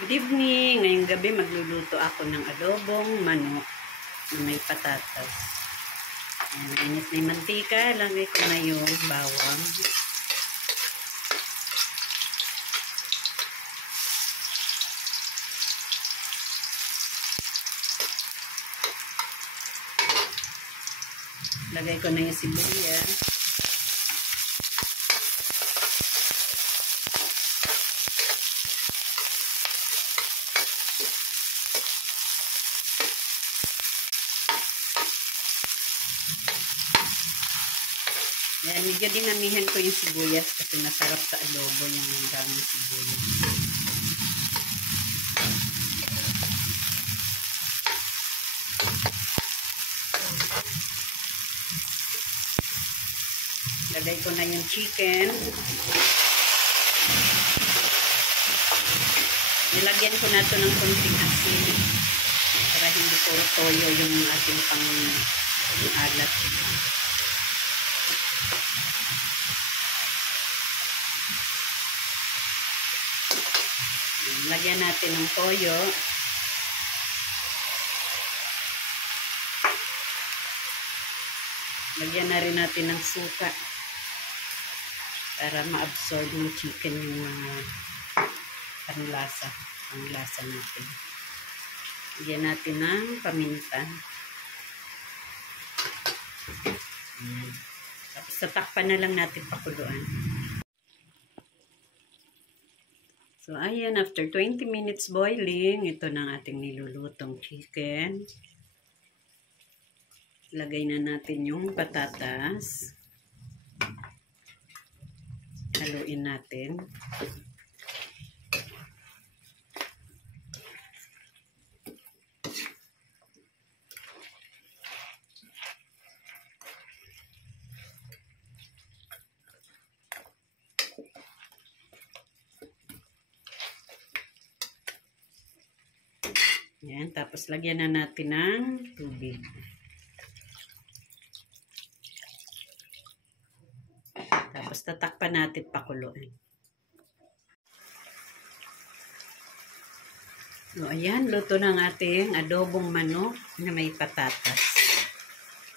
Good evening. Ngayong gabi magluluto ako ng adobong manok na may patatas. Ayan, init na yung mantika. Lagay ko na yung bawang. Lagay ko na yung sibuyas. Yan, medyo dinamihan ko yung sibuyas kasi masarap sa adobo yung daming sibuyas. Lagay ko na yung chicken. Nilagyan ko na ito ng konting asin para hindi puro toyo yung ating pang-alat. Lagyan natin ng toyo. Lagyan na rin natin ng suka para ma-absorb ng chicken yung panglasa natin. Lagyan natin ng paminta. Tapos tatakpan na lang natin pakuluan. So, ayan, after 20 minutes boiling, ito na ang ating nilulutong chicken. Lagay na natin yung patatas. Haluin natin. Yan, tapos lagyan na natin ng tubig. Tapos tatakpan natin pakuluan. So, ayan, luto na ng ating adobong manok na may patatas.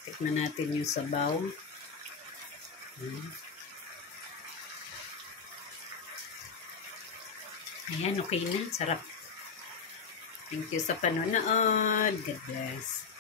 Tikman natin yung sabaw. Ayan, okay na. Sarap. Thank you sa panonood. God bless.